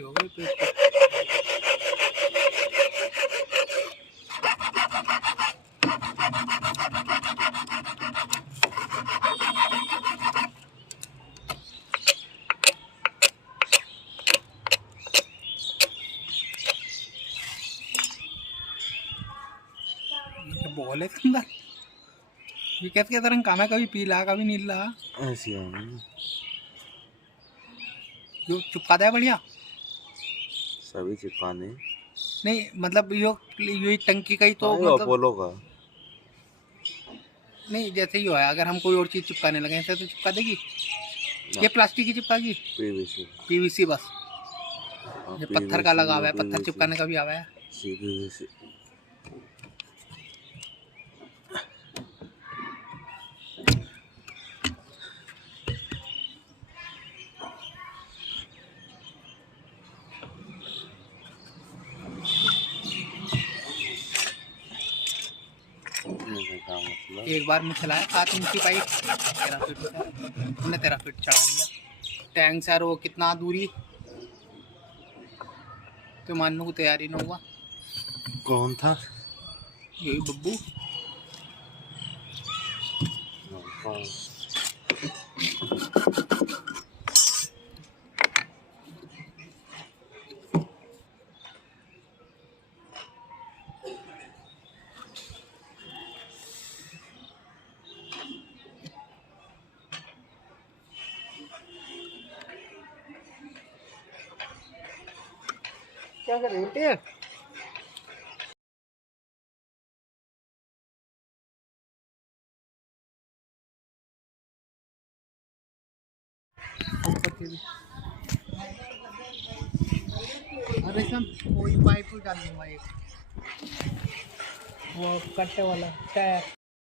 ऐसे हो गई पेट बोले अंदर ये कैसे रंग काम है, कभी पीला कभी नीला ऐसी है जो चिपका है बढ़िया सभी चिपकाने नहीं, मतलब यो टंकी का ही तो मतलब अपोलो का नहीं, जैसे ही है अगर हम कोई और चीज चिपकाने लगे ऐसे तो चिपका देगी ये प्लास्टिक की चिपकाएगी पीवीसी बस ये पत्थर का लगा हुआ है, पत्थर चिपकाने का भी आवा है cpvc एक बार में चलाया 7 इंच की पाइप 13 फीट हमने 13 फीट चढ़ा दिया टैंक सर वो कितना दूरी तो मानने को तैयारी न हुआ। कौन था यही बब्बू क्या कर रहे उल्टे अरे सब कोई पाइप डाल दूंगा एक वो कट्टे वाला टायर